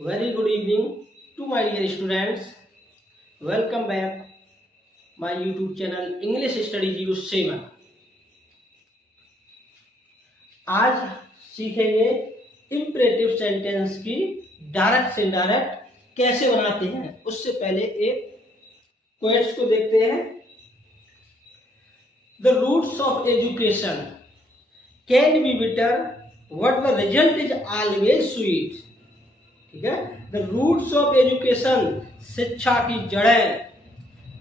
Very good evening to my dear students. Welcome back my YouTube channel English Study 07. आज सीखेंगे imperative sentence की direct से indirect कैसे बनाते हैं। उससे पहले एक क्वेश्चन को देखते हैं। The roots of education can be bitter but the result is always sweet. ठीक है, द रूट्स ऑफ एजुकेशन शिक्षा की जड़ें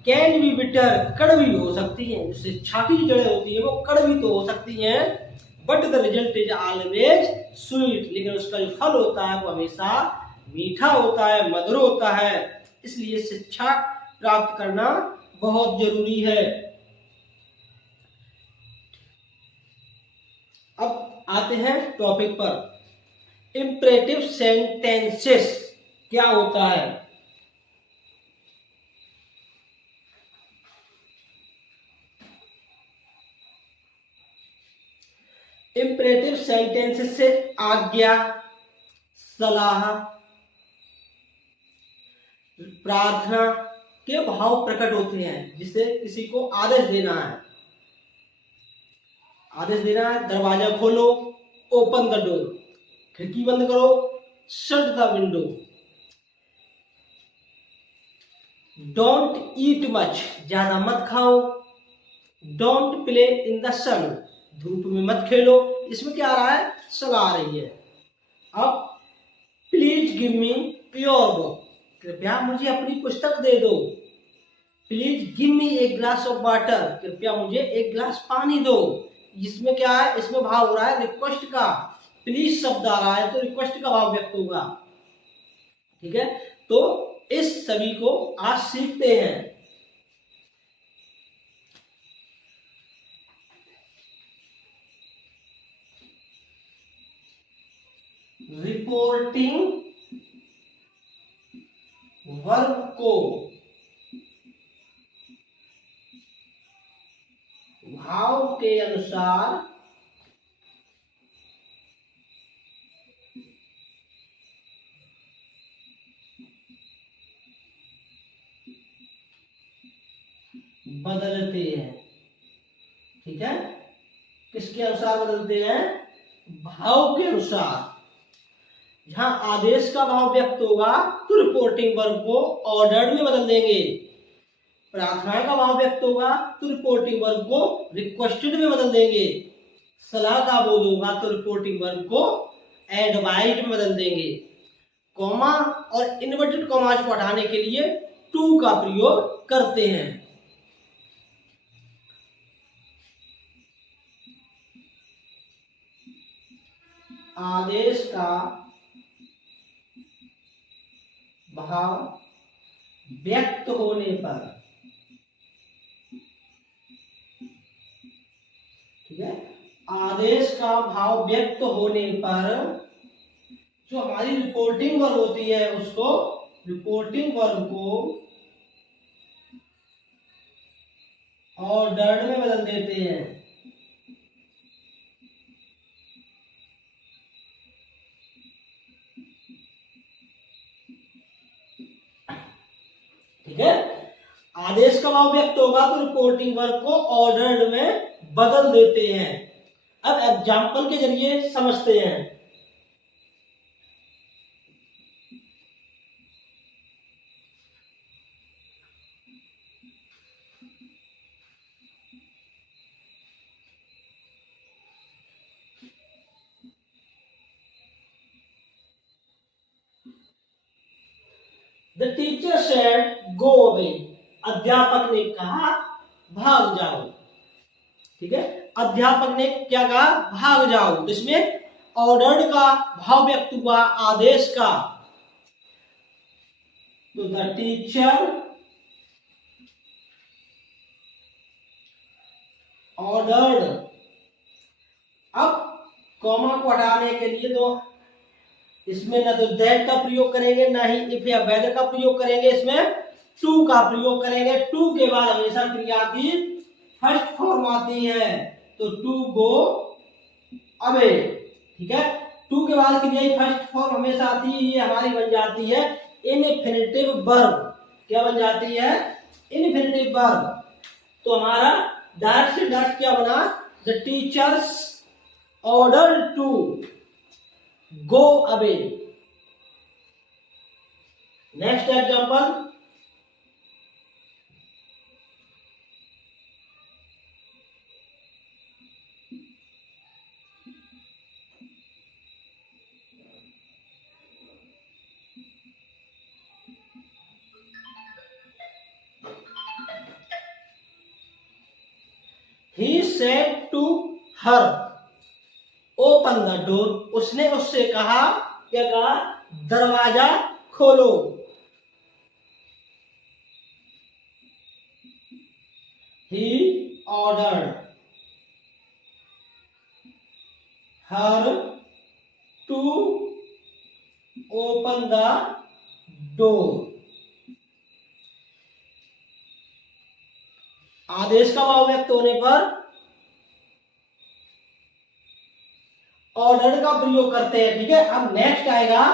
कैन बी बिटर कड़वी हो सकती हैं। शिक्षा की जड़ें होती है वो कड़वी तो हो सकती हैं, but the result is always sweet, लेकिन उसका जो फल होता है वो हमेशा मीठा होता है, मधुर होता है। इसलिए शिक्षा प्राप्त करना बहुत जरूरी है। अब आते हैं टॉपिक पर। इम्परेटिव सेंटेंसेस क्या होता है? इम्परेटिव सेंटेंसेस से आज्ञा, सलाह, प्रार्थना के भाव प्रकट होते हैं। जिसे किसी को आदेश देना है, दरवाजा खोलो, ओपन द डोर, खिड़की बंद करो, shut the window, don't eat much, ज्यादा मत खाओ, डोंट प्ले इन द सन, धूप में मत खेलो। इसमें क्या आ रहा है? सलाह आ रही है। अब please give me your book, कृपया मुझे अपनी पुस्तक दे दो। Please give me a glass of water, कृपया मुझे एक गिलास पानी दो। इसमें क्या है? इसमें भाव हो रहा है रिक्वेस्ट का। प्लीज शब्द आ रहा है तो रिक्वेस्ट का भाव व्यक्त होगा। ठीक है, तो इस सभी को आज सीखते हैं। रिपोर्टिंग वर्ब को भाव के अनुसार बदलते हैं। ठीक है, किसके अनुसार बदलते हैं? भाव के अनुसार। जहां आदेश का भाव व्यक्त होगा तो रिपोर्टिंग वर्ब को ऑर्डर्ड में बदल देंगे। प्रार्थना का भाव व्यक्त होगा तो रिपोर्टिंग वर्ब को रिक्वेस्टेड में बदल देंगे। सलाह का बोध होगा तो रिपोर्टिंग वर्ब को एडवाइज्ड में बदल देंगे। कॉमा और इन्वर्टेड कॉमास को हटाने के लिए टू का प्रयोग करते हैं। आदेश का भाव व्यक्त होने पर, ठीक है, आदेश का भाव व्यक्त होने पर जो हमारी रिपोर्टिंग वर्ब होती है उसको, रिपोर्टिंग वर्ब को ऑर्डर्ड में बदल देते हैं। ठीक है, आदेश का भाव व्यक्त होगा तो रिपोर्टिंग वर्ब को ऑर्डर्ड में बदल देते हैं। अब एग्जाम्पल के जरिए समझते हैं। The teacher said go away, अध्यापक ने कहा भाग जाओ। ठीक है, अध्यापक ने क्या कहा? भाग जाओ। तो इसमें ऑर्डर्ड का भाव व्यक्त हुआ, आदेश का। तो द टीचर ऑर्डर्ड। अब कॉमा को हटाने के लिए तो इसमें ना तो दैट का प्रयोग करेंगे, ना ही इफ या वेदर का प्रयोग करेंगे, इसमें टू का प्रयोग करेंगे। टू के बाद हमेशा क्रिया की फर्स्ट फॉर्म आती है, तो टू गो अवे। ठीक है, टू के बाद क्रिया की फर्स्ट फॉर्म हमेशा आती है, ये हमारी बन जाती है इनफिनिटिव वर्ब। क्या बन जाती है? Infinitive verb. तो हमारा डायरेक्ट से डायरेक्ट क्या बना? The teachers order to go away. Next example, he said to her open the door। उसने उससे कहा, क्या कहा? दरवाजा खोलो। he ordered her to open the door। आदेश का भाव व्यक्त होने पर ऑर्डर का प्रयोग करते हैं। ठीक है, अब नेक्स्ट आएगा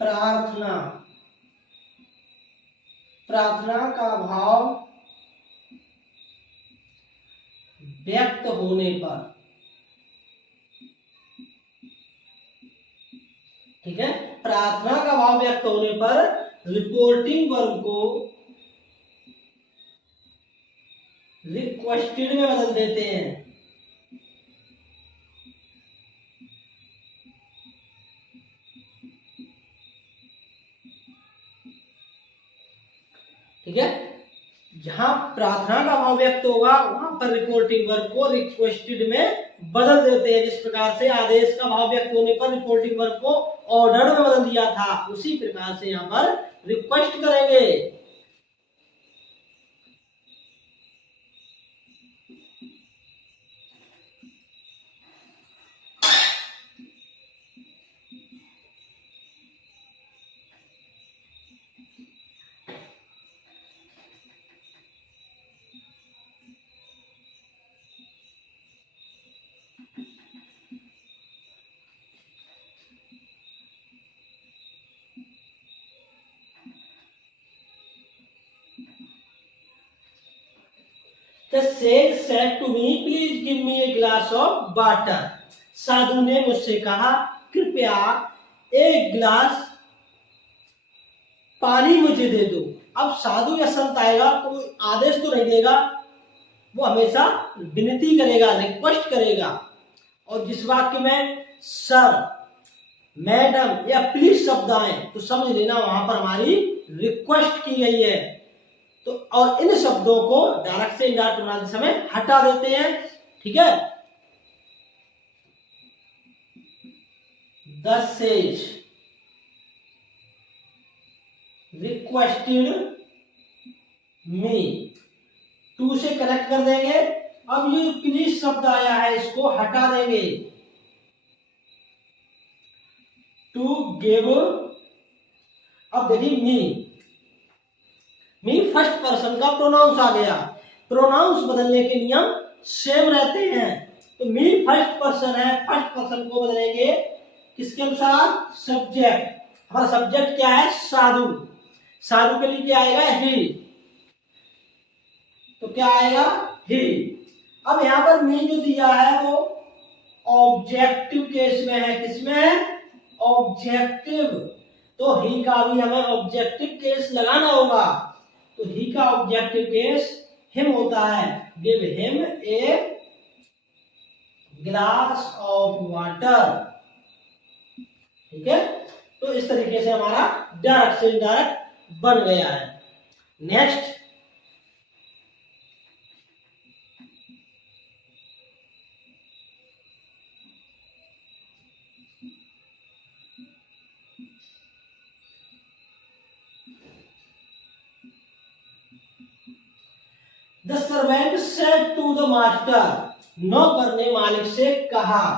प्रार्थना। प्रार्थना का भाव व्यक्त होने पर, ठीक है, प्रार्थना का भाव व्यक्त होने पर रिपोर्टिंग वर्ब को रिक्वेस्टेड में बदल देते हैं। ठीक है, जहां प्रार्थना का भाव व्यक्त होगा वहां पर रिपोर्टिंग वर्ब को रिक्वेस्टेड में बदल देते हैं। जिस प्रकार से आदेश का भाव व्यक्त होने पर रिपोर्टिंग वर्ब को ऑर्डर में बदल दिया था, उसी प्रकार से यहां पर रिक्वेस्ट करेंगे। The sage said to me, please give me a glass of water। साधु ने मुझसे कहा, कृपया एक गिलास पानी मुझे दे दो। अब साधु या संत आएगा तो आदेश तो नहीं देगा, वो हमेशा विनती करेगा, रिक्वेस्ट करेगा। और जिस वाक्य में सर, मैडम या प्लीज शब्द आए तो समझ लेना वहां पर हमारी रिक्वेस्ट की गई है। तो और इन शब्दों को डायरेक्ट से इनडायरेक्ट बनाते समय हटा देते हैं। ठीक है, the sage requested me, to say connect कर देंगे। अब ये प्लीज शब्द आया है इसको हटा देंगे। टू गिव, अब देखिए मी फर्स्ट पर्सन का प्रोनाउंस आ गया। प्रोनाउंस बदलने के नियम सेम रहते हैं। तो मी फर्स्ट पर्सन है, फर्स्ट पर्सन को बदलेंगे किसके अनुसार? सब्जेक्ट। हमारा सब्जेक्ट क्या है? साधु। साधु के लिए क्या आएगा? ही। तो क्या आएगा? ही। अब यहां पर मी जो दिया है वो ऑब्जेक्टिव केस में है। किसमें है? ऑब्जेक्टिव। तो ही का भी हमें ऑब्जेक्टिव केस लगाना होगा। तो ही का ऑब्जेक्टिव केस हिम होता है। Give him a glass of water. ठीक है, तो इस तरीके से हमारा डायरेक्ट से इनडायरेक्ट बन गया है। Next, said to the master, नौकर ने मालिक से कहा।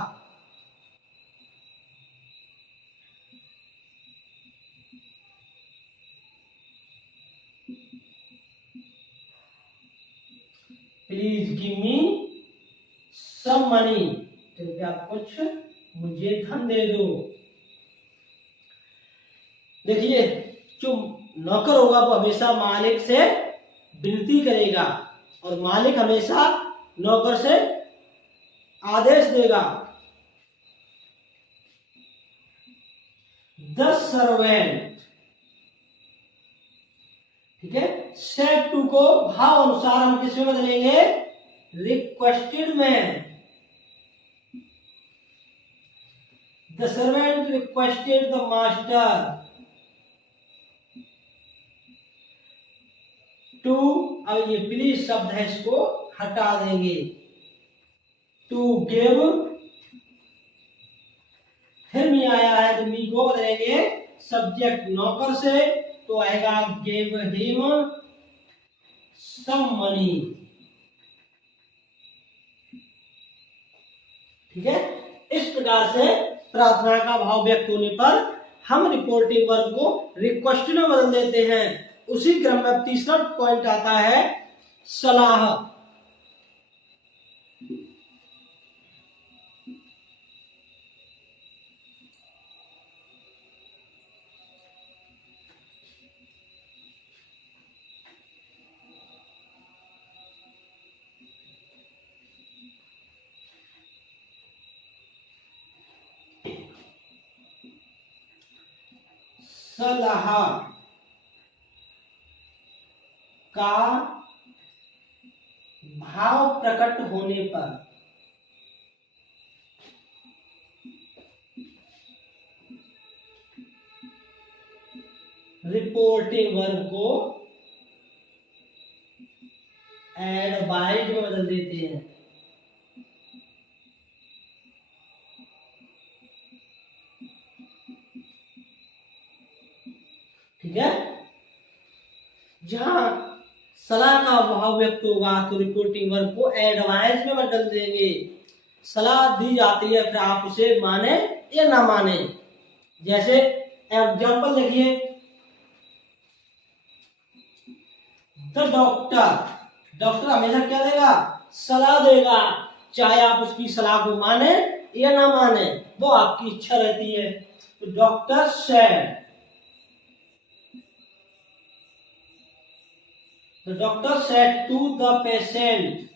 Please give me some money, कृपया कुछ मुझे धन दे दो। देखिए, जो नौकर होगा वो हमेशा मालिक से विनती करेगा और मालिक हमेशा नौकर से आदेश देगा। द सर्वेंट, ठीक है, सेड टू को भाव अनुसार हम किसमें बदलेंगे? रिक्वेस्टेड में। The servant requested the master to, अब ये प्लीज शब्द है इसको हटा देंगे। टू गिव, फिर मी आया है तो मी को बदलेंगे सब्जेक्ट नौकर से, तो आएगा गिव हिम सम मनी। ठीक है, इस प्रकार से प्रार्थना का भाव व्यक्त होने पर हम रिपोर्टिंग वर्ब को रिक्वेस्ट में बदल देते हैं। उसी क्रम में तीसरा पॉइंट आता है सलाह। सलाह का भाव प्रकट होने पर रिपोर्टिंग वर्ब को एडवाइज में बदल देते हैं। ठीक है, जहां सलाह का भाव व्यक्त होगा तो रिपोर्टिंग वर्ब को एडवाइज में बदल देंगे। सलाह दी जाती है, फिर आप उसे माने या ना माने। जैसे एग्जाम्पल देखिए, द डॉक्टर, डॉक्टर हमेशा क्या देगा? सलाह देगा, चाहे आप उसकी सलाह को माने या ना माने, वो आपकी इच्छा रहती है। तो doctor said, the doctor said to the patient,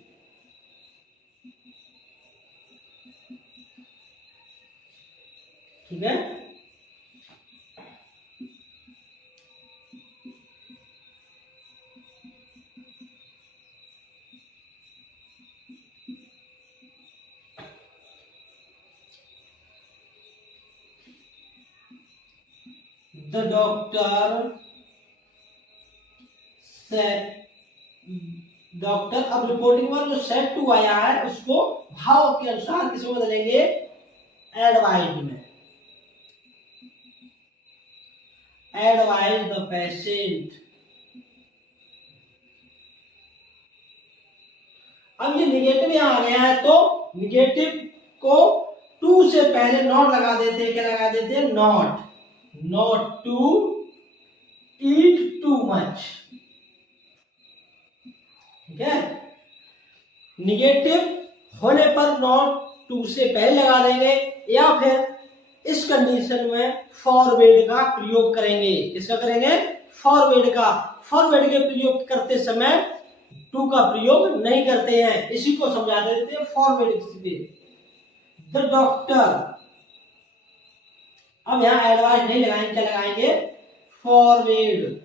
ठीक है, the doctor said, डॉक्टर, अब रिपोर्टिंग वर्ब जो सेड टू आया है उसको भाव के अनुसार किसमें बदलेंगे? एडवाइज में। Advise the patient. अब ये निगेटिव यहां आ गया है तो निगेटिव को टू से पहले नॉट लगा देते हैं। क्या लगा देते हैं? Not to eat too much. ठीक है, निगेटिव होने पर नॉट टू से पहले लगा देंगे, या फिर इस कंडीशन में फॉरवर्ड का प्रयोग करेंगे। किसका करेंगे? फॉरवर्ड का। फॉरवर्ड के प्रयोग करते समय टू का प्रयोग नहीं करते हैं, इसी को समझा देते हैं फॉरवर्ड से। द डॉक्टर, अब यहां एडवाइस नहीं लगाएंगे, क्या लगाएंगे? Forward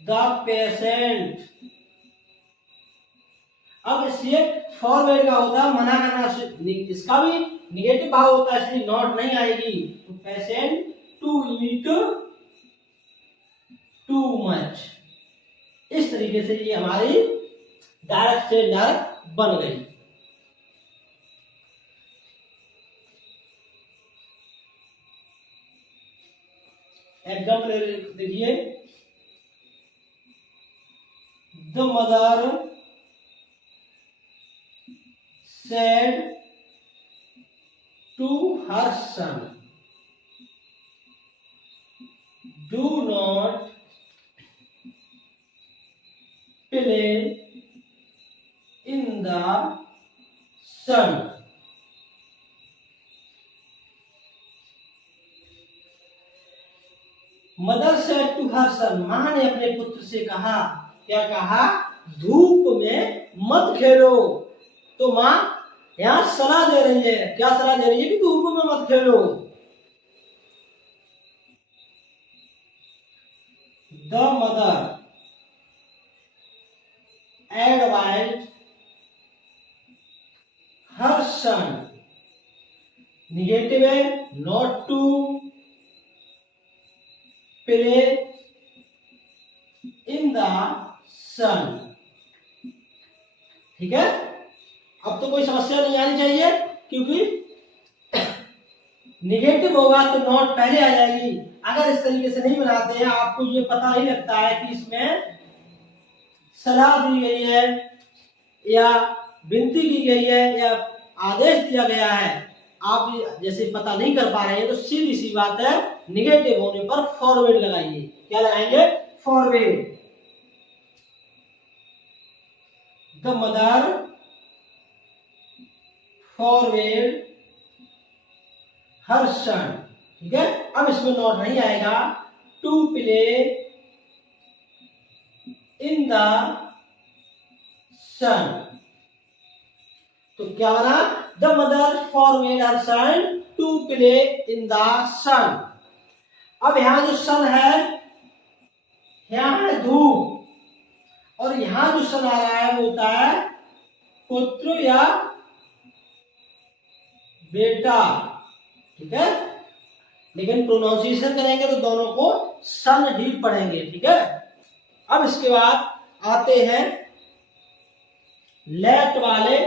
the patient. अब इसलिए फॉरवर्ड का होता है मना करना, इसका भी निगेटिव भाव होता है, इसलिए नॉट नहीं आएगी। तो patient to eat too much. इस तरीके से ये हमारी डायरेक्ट से इनडायरेक्ट बन गई। एग्जाम्पल देखिए, the mother said to her son, do not play in the sun. Mother said to her son, मां ने अपने पुत्र से कहा, क्या कहा? धूप में मत खेलो। तो मां यहां सलाह दे रही है, क्या सलाह दे रही है? कि धूप में मत खेलो। The mother advised her son, negative है, not to play in the sun. ठीक है, अब तो कोई समस्या नहीं आनी चाहिए, क्योंकि निगेटिव होगा तो नॉट पहले आ जाएगी। अगर इस तरीके से नहीं बनाते हैं, आपको ये पता नहीं लगता है कि इसमें सलाह दी गई है या विनती की गई है या आदेश दिया गया है, आप जैसे पता नहीं कर पा रहे हैं, तो सीधी सी बात है, निगेटिव होने पर फॉरवर्ड लगाइए। क्या लगाएंगे? Forward. The mother forward her son. ठीक है, अब इसमें नॉट नहीं आएगा। To play in the sun, तो क्या बना? The mother forward her son to play in the sun. अब यहां जो सन है, यहां है धूप, और यहां जो सन आ रहा है वो होता है पुत्र या बेटा। ठीक है, लेकिन प्रोनाउंसिएशन करेंगे तो दोनों को सन ही पढ़ेंगे। ठीक है, अब इसके बाद आते हैं लेट वाले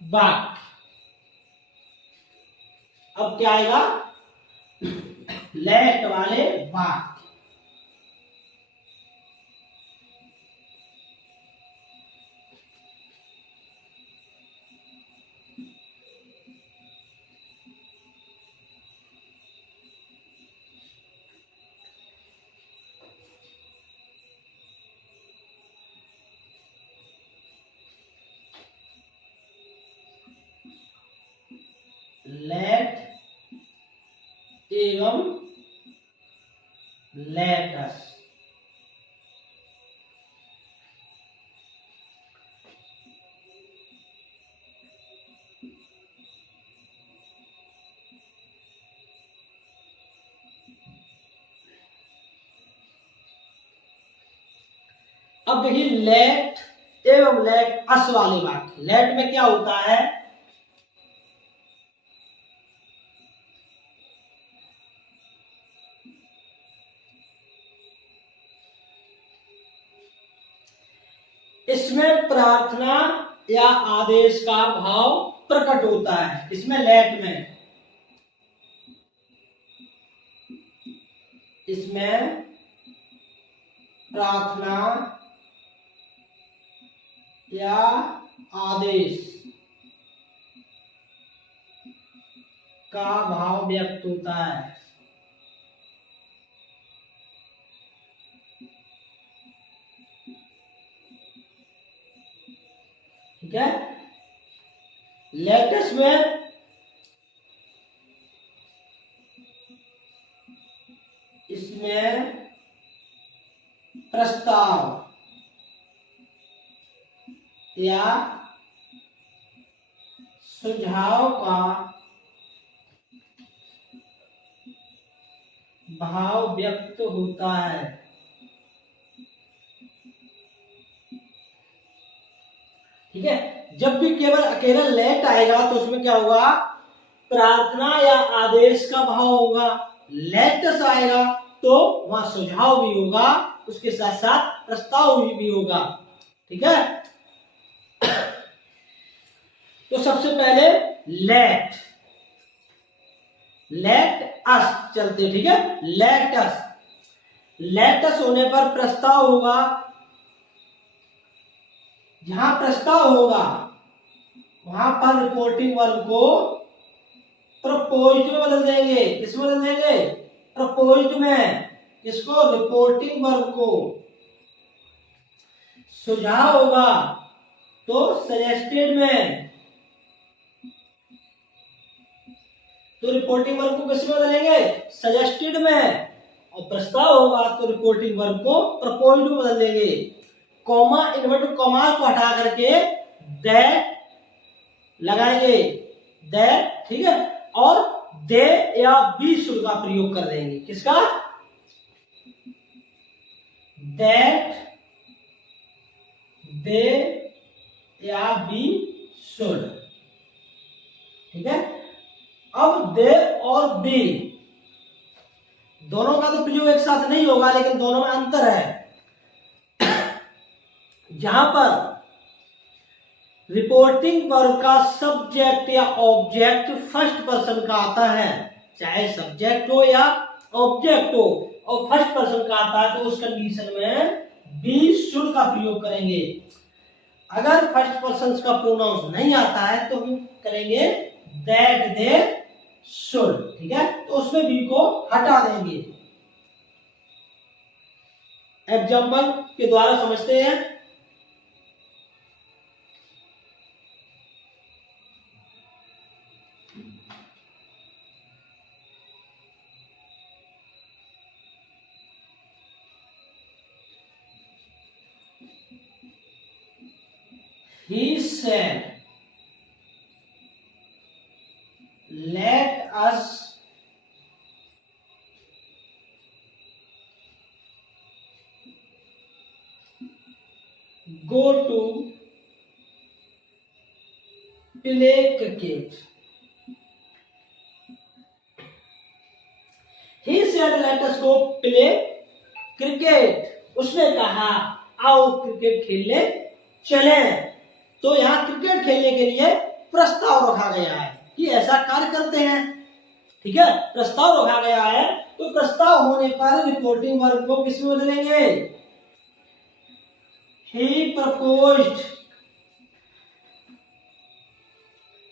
वाक्य। अब क्या आएगा? लेट वाले वाक्य। लेट एवं लेटस। अब देखिए, लेट एवं लेट अस वाले वाक्य। लेट में क्या होता है? इसमें प्रार्थना या आदेश का भाव प्रकट होता है। इसमें लेट में, इसमें प्रार्थना या आदेश का भाव व्यक्त होता है। ठीक है, लेटेस्ट में इसमें प्रस्ताव या सुझाव का भाव व्यक्त होता है। ठीक है, जब भी केवल अकेला लेट आएगा तो उसमें क्या होगा? प्रार्थना या आदेश का भाव होगा। लेटस आएगा तो वहां सुझाव भी होगा, उसके साथ साथ प्रस्ताव भी होगा। ठीक है, तो सबसे पहले लेट, लेट अस चलते। ठीक है, लेट अस, लेट अस होने पर प्रस्ताव होगा जहां प्रस्ताव होगा वहां पर रिपोर्टिंग वर्ब को प्रपोज्ड में बदल देंगे। किसमें बदल देंगे? प्रपोज्ड में। किसको? रिपोर्टिंग वर्ब को। सुझाव होगा तो सजेस्टेड में। तो रिपोर्टिंग वर्ब को किसमें बदलेंगे? सजेस्टेड में। और प्रस्ताव होगा तो रिपोर्टिंग वर्ब को प्रपोज्ड में बदल देंगे। कॉमा, इन्वर्टेड कॉमा को हटा करके दैट लगाएंगे। दैट, ठीक है। और दे या बी शुड का प्रयोग कर देंगे। किसका? दैट, दे या बी शुड। ठीक है। अब दे और बी दोनों का तो प्रयोग एक साथ नहीं होगा, लेकिन दोनों में अंतर है। जहां पर रिपोर्टिंग वर्ब का सब्जेक्ट या ऑब्जेक्ट फर्स्ट पर्सन का आता है, चाहे सब्जेक्ट हो या ऑब्जेक्ट हो, और फर्स्ट पर्सन का आता है, तो उस कंडीशन में बी शुड का प्रयोग करेंगे। अगर फर्स्ट पर्सन का प्रोनाउंस नहीं आता है तो हम करेंगे दैट, दे शुड। ठीक है। तो उसमें बी को हटा देंगे। एग्जाम्पल के द्वारा समझते हैं। He said, let us go to play cricket. He said, let us go play cricket. उसने कहा आओ क्रिकेट खेलने चले। तो यहाँ क्रिकेट खेलने के लिए प्रस्ताव रखा गया है कि ऐसा कार्य करते हैं। ठीक है। प्रस्ताव रखा गया है, तो प्रस्ताव होने पर रिपोर्टिंग वर्ब को किसमें बदलेंगे? He proposed।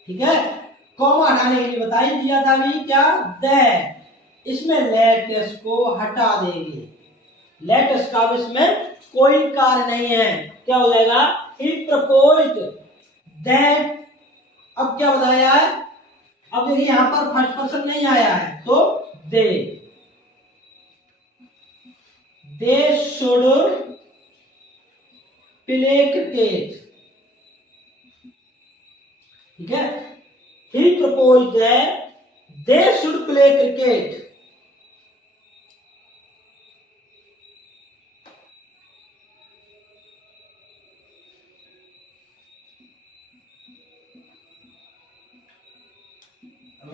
ठीक है। कॉमा हटाने के लिए बताई दिया था अभी क्या? दैट। इसमें लेटस को हटा देंगे। लेटस का इसमें कोई कार्य नहीं है। क्या हो जाएगा? He proposed that। अब क्या बताया है? अब देखिए यहां पर फर्स्ट पर्सन नहीं आया है, तो दे शुड प्ले क्रिकेट। ठीक है। He proposed that they should play cricket।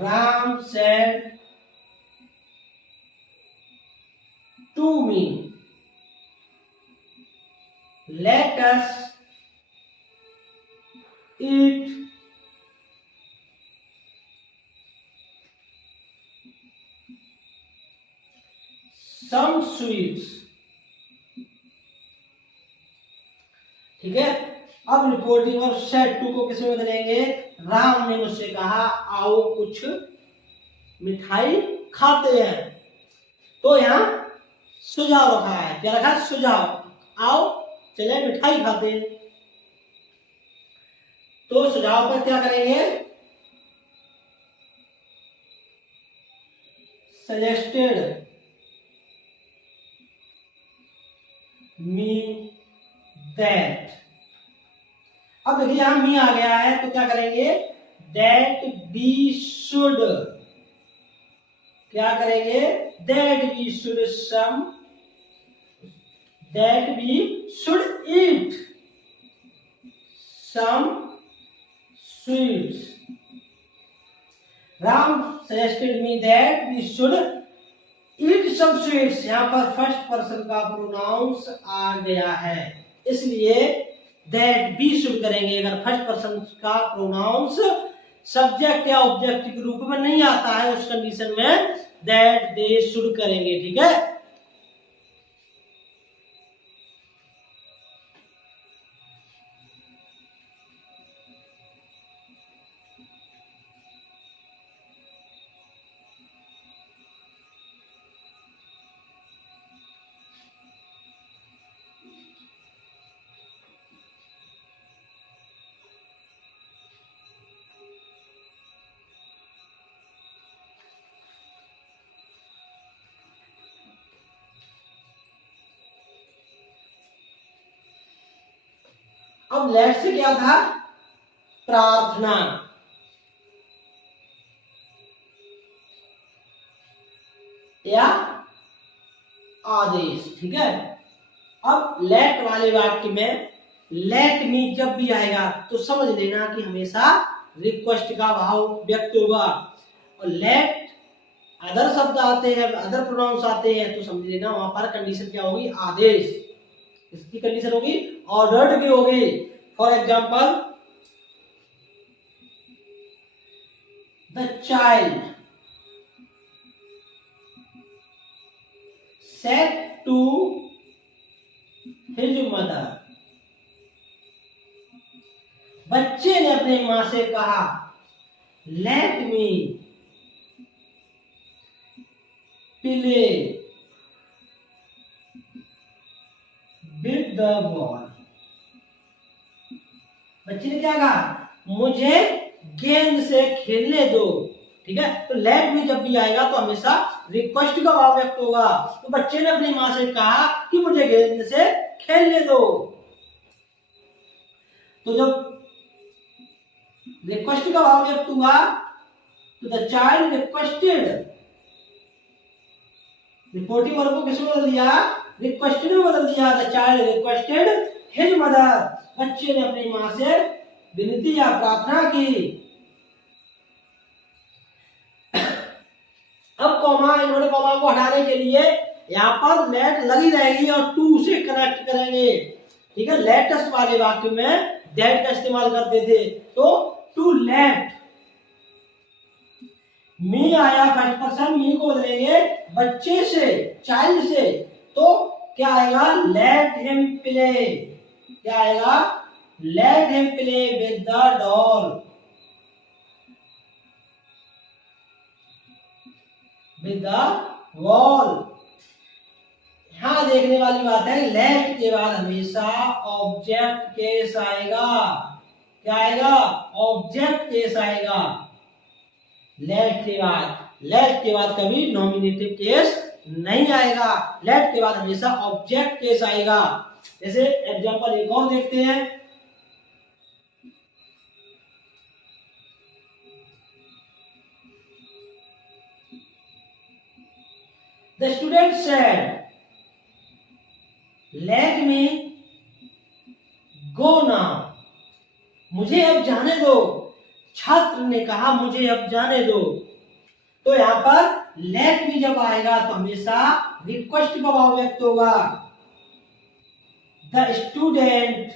Ram said to me, let us eat some sweets। ठीक है। अब रिपोर्टिंग और सेड टू को किसमें बदलेंगे? राम ने मुझसे कहा आओ कुछ मिठाई खाते हैं। तो यहाँ सुझाव रखा है। क्या रखा? सुझाव। आओ चले मिठाई खाते हैं। तो सुझाव पर क्या करेंगे? Suggested me that. अब देखिए यहां मी आ गया है, तो क्या करेंगे? That be should. क्या करेंगे? That be should some, that be should eat some sweets. Ram suggested me that we should eat some sweets. यहां पर फर्स्ट पर्सन का प्रोनाउंस आ गया है, इसलिए दैट बी शुड करेंगे। अगर फर्स्ट पर्सन का प्रोनाउंस सब्जेक्ट या ऑब्जेक्ट के रूप में नहीं आता है, उस कंडीशन में दैट दे शुड करेंगे। ठीक है। अब लेट से क्या था, प्रार्थना, या आदेश, ठीक है। अब लेट वाले वाक्य में लेट मी जब भी आएगा तो समझ लेना कि हमेशा रिक्वेस्ट का भाव व्यक्त होगा, और लेट अदर शब्द आते हैं, अदर प्रोनाउंस आते हैं तो समझ लेना वहां पर कंडीशन क्या होगी, आदेश। इसकी कंडीशन होगी ऑर्डर्ड की होगी। For example, the child said to his mother, बच्चे ने अपनी मां से कहा, let me play with the ball, बच्चे ने क्या कहा, मुझे गेंद से खेलने दो, ठीक है। तो लेट मी जब भी आएगा तो हमेशा रिक्वेस्ट का भाव व्यक्त होगा। तो बच्चे ने अपनी मां से कहा कि मुझे गेंद से खेलने दो, तो जब रिक्वेस्ट का भाव व्यक्त हुआ तो the child requested, reporting verb को किसमें बदल दिया, रिक्वेस्टेड में बदल दिया। The child requested his mother, बच्चे ने अपनी मां से विनती या प्रार्थना की। अब कॉमा, इन्वर्टेड कॉमा को हटाने के लिए यहाँ पर लेट लगी रहेगी और टू से कनेक्ट करेंगे, ठीक है। लेटेस्ट वाले वाक्य में दैट का इस्तेमाल करते थे, तो टू लेट, मी आया फर्स्ट पर्सन, मी को बदलेंगे बच्चे से, चाइल्ड से, तो क्या आएगा, लेट हिम प्ले, क्या आएगा, let him play with the doll, with the wall. यहां देखने वाली बात है, लेट के बाद हमेशा ऑब्जेक्ट केस आएगा, क्या आएगा, ऑब्जेक्ट केस आएगा। लेट के बाद कभी नॉमिनेटिव केस नहीं आएगा, लेट के बाद हमेशा ऑब्जेक्ट केस आएगा। जैसे एग्जांपल एक और देखते हैं, The student said, "Let me go now." मुझे अब जाने दो, छात्र ने कहा मुझे अब जाने दो। तो यहां पर लेट मी जब आएगा तो हमेशा रिक्वेस्ट का भाव व्यक्त होगा। The student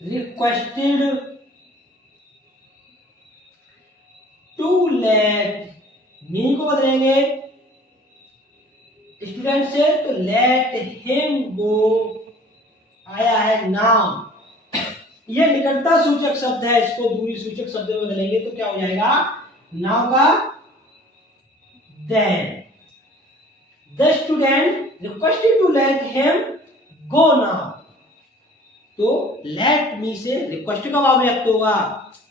requested to let, me को बदलेंगे स्टूडेंट से, तो लेट हिम गो आया है नाउ। ये निकटता सूचक शब्द है, इसको दूरी सूचक शब्द में बदलेंगे तो क्या हो जाएगा, नाउ का then. The student requested to let him go now, तो लेट मी से रिक्वेस्ट का भाव व्यक्त होगा।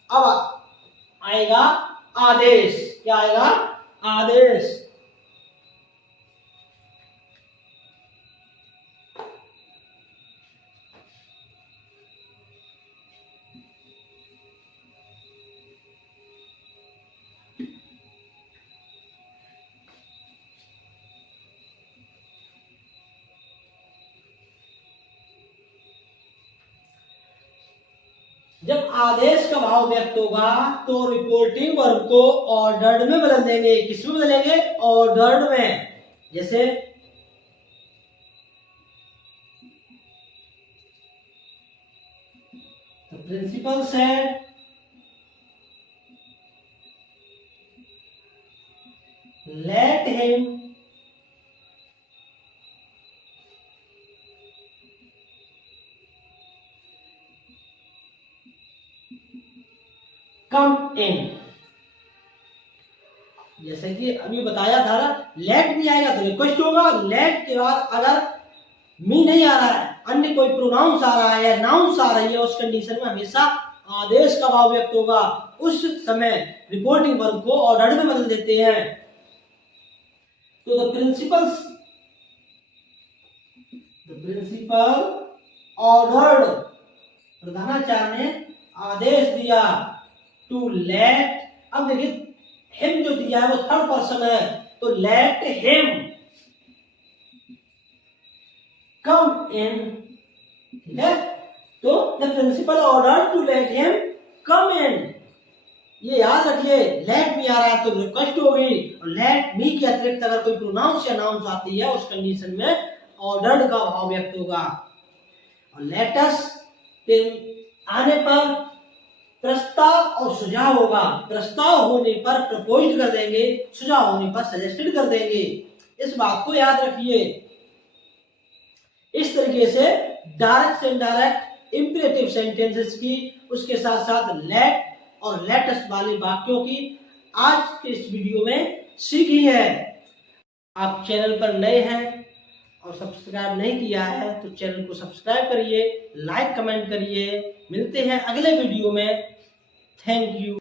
अब आएगा आदेश, क्या आएगा, आदेश। जब आदेश का भाव व्यक्त होगा तो रिपोर्टिंग वर्ब को ऑर्डर्ड में बदल देंगे। किसमें बदलेंगे, ऑर्डर्ड में। जैसे principal said let him come in. जैसे कि अभी बताया था ना, लेट मी आएगा तो रिक्वेस्ट होगा, लेट के बाद अगर मी नहीं आ रहा है, अन्य कोई प्रोनाउंस आ रहा है या नाउंस आ रही है, उस कंडीशन में हमेशा आदेश का भाव व्यक्त होगा। उस समय रिपोर्टिंग वर्ब को ऑर्डर्ड में बदल देते हैं। तो द प्रिंसिपल ऑर्डर्ड, प्रधानाचार्य ने आदेश दिया, टू लेट, अब देखिए हिम जो दिया है वो थर्ड पर्सन है, तो लेट हिम कम इन, ठीक है। तो the principal order to let him come in, ये याद रखिए, लेट मी आ रहा है तो रिक्वेस्ट होगी, और लेट मी के अतिरिक्त अगर कोई प्रोनाउंस या नाउंस आती है उस कंडीशन में ऑर्डर्ड का भाव व्यक्त होगा। और लेटस के आने पर प्रस्ताव और सुझाव होगा, प्रस्ताव होने पर प्रपोज कर देंगे, सुझाव होने पर सजेस्टेड कर देंगे, इस बात को याद रखिए। इस तरीके से डायरेक्ट इनडायरेक्ट इंपरेटिव सेंटेंसेस की, उसके साथ साथ लेट और लेटस वाले वाक्यों की आज के इस वीडियो में सीखी है। आप चैनल पर नए हैं और सब्सक्राइब नहीं किया है तो चैनल को सब्सक्राइब करिए, लाइक कमेंट करिए। मिलते हैं अगले वीडियो में। Thank you.